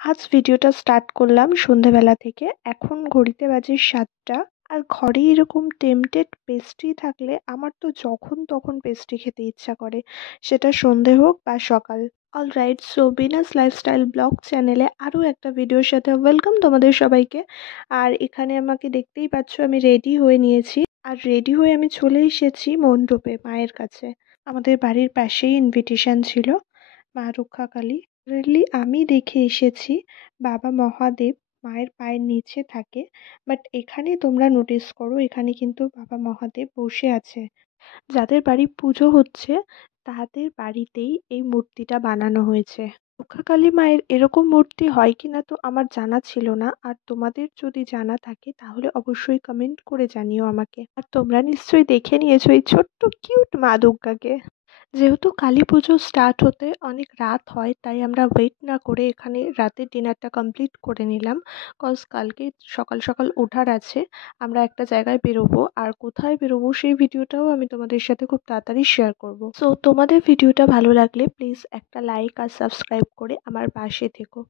আজ ভিডিওটা স্টার্ট করলাম সন্ধেবেলা থেকে। এখন ঘড়িতে বাজে ৭টা। আর ঘরে এরকম টেম্পটেড পেস্ট্রি থাকলে আমার তো যখন তখন পেস্ট্রি খেতে ইচ্ছা করে, সেটা সন্ধে হোক বা সকাল। Alright, so Binas lifestyle blog চ্যানেলে আরও একটা ভিডিওর সাথে ওয়েলকাম তোমাদের সবাইকে। আর এখানে আমাকে দেখতেই পাচ্ছ, আমি রেডি হয়ে নিয়েছি। আর রেডি হয়ে আমি চলে এসেছি মণ্ডপে মায়ের কাছে। আমাদের বাড়ির পাশেই ইনভিটেশন ছিল মা রক্ষাকালী। রিয়েলি আমি দেখে এসেছি বাবা মহাদেব মায়ের পায়ের নিচে থাকে, বাট এখানে তোমরা নোটিস করো, এখানে কিন্তু বাবা মহাদেব বসে আছে। যাদের বাড়ি পুজো হচ্ছে তাদের বাড়িতেই এই মূর্তিটা বানানো হয়েছে। রক্ষাকালী মায়ের এরকম মূর্তি হয় কিনা তো আমার জানা ছিল না, আর তোমাদের যদি জানা থাকে তাহলে অবশ্যই কমেন্ট করে জানিও আমাকে। আর তোমরা নিশ্চয়ই দেখে নিয়েছো এই ছোট্ট কিউট মা দুর্গাকে। যেহেতু কালী পুজো স্টার্ট হতে অনেক রাত হয়, তাই আমরা ওয়েট না করে এখানে রাতের ডিনারটা কমপ্লিট করে নিলাম। কজ কালকে সকাল সকাল ওঠার আছে। আমরা একটা জায়গায় বেরোবো, আর কোথায় বেরোবো সেই ভিডিওটাও আমি তোমাদের সাথে খুব তাড়াতাড়ি শেয়ার করব। সো তোমাদের ভিডিওটা ভালো লাগলে প্লিজ একটা লাইক আর সাবস্ক্রাইব করে আমার পাশে থেকো।